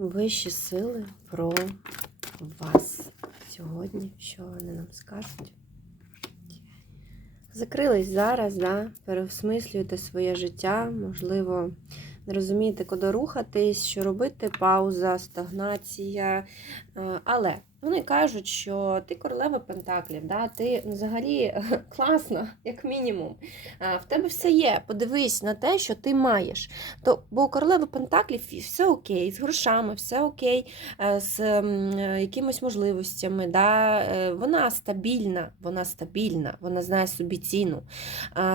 Вищі сили про вас сьогодні, що вони нам скажуть. Закрились зараз, да? переосмислюєте своє життя, можливо, не розумієте, куди рухатись, що робити, пауза, стагнація. Е, Але вони кажуть, що ти королева Пентаклів, да? ти взагалі класна, як мінімум. В тебе все є. Подивись на те, що ти маєш. То, бо у королеви Пентаклів все окей, з грошами, все окей, е, з м, якимись можливостями. Да? Е, Вона стабільна, вона стабільна, вона знає собі ціну.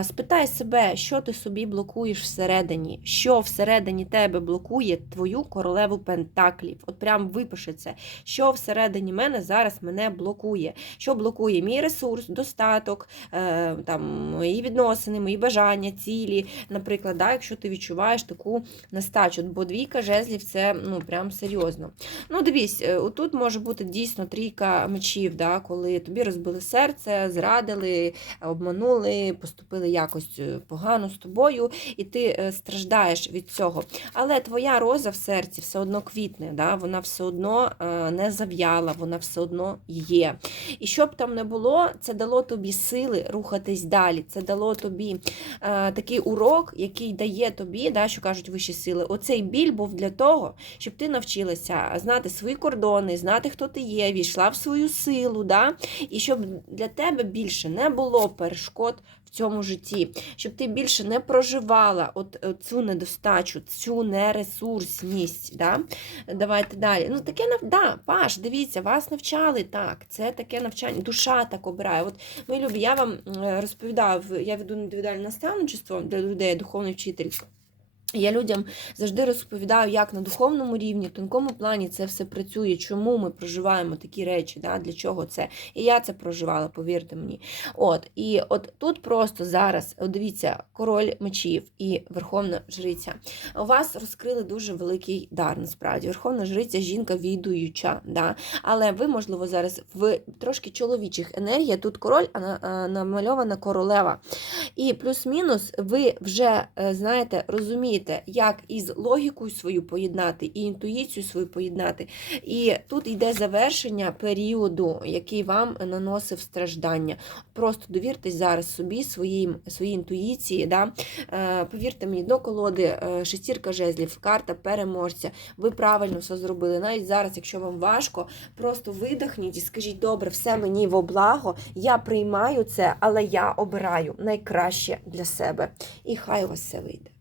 Спитай себе, що ти собі блокуєш всередині, що всередині тебе блокує твою королеву Пентаклів. От прям випиши це, що всередині мене зараз мене блокує. Що блокує мій ресурс, достаток, е, там, мої відносини, мої бажання, цілі. Наприклад, да, якщо ти відчуваєш таку нестачу, бо двійка жезлів це ну, прям серйозно. Ну, дивись, е, отут може бути дійсно трійка мечів, да, коли тобі розбили серце, зрадили, обманули, поступили якось е, погано з тобою, і ти страждаєш від цього. Але твоя роза в серці все одно квітне, да? вона все одно не зав'яла, вона все одно є. І що б там не було, це дало тобі сили рухатись далі. Це дало тобі е, такий урок, який дає тобі, да, що кажуть вищі сили. Оцей біль був для того, щоб ти навчилася знати свої кордони, знати, хто ти є, війшла в свою силу, да? і щоб для тебе більше не було перешкод в цьому житті, щоб ти більше не проживала от е, цю недостачу, цю нересурсність. Да? Давайте далі. Ну, таке да, Паш, дивіться, вас навчали так. Це таке навчання, душа так обирає. От мої любі, я вам розповідав, я веду індивідуальне наставничество для людей, духовний вчитель. Я людям завжди розповідаю, як на духовному рівні, тонкому плані це все працює, чому ми проживаємо такі речі, да, для чого це. І я це проживала, повірте мені. От, І от тут просто зараз, дивіться, король мечів і Верховна Жриця. У вас розкрили дуже великий дар, насправді. Верховна Жриця жінка відуюча. Да? Але ви, можливо, зараз в трошки чоловічих енергіях, тут король, а намальована королева. І плюс-мінус, ви вже, е, знаєте, розумієте, як із логікою свою поєднати, і інтуїцію свою поєднати. І тут йде завершення періоду, який вам наносив страждання. Просто довіртесь зараз собі, своїм, своїй інтуїції. Да? Е, Повірте мені, до колоди е, шестірка жезлів, карта переможця. Ви правильно все зробили. Навіть зараз, якщо вам важко, просто видихніть і скажіть, добре, все мені во благо, я приймаю це, але я обираю найкраще для себе. І хай у вас все вийде.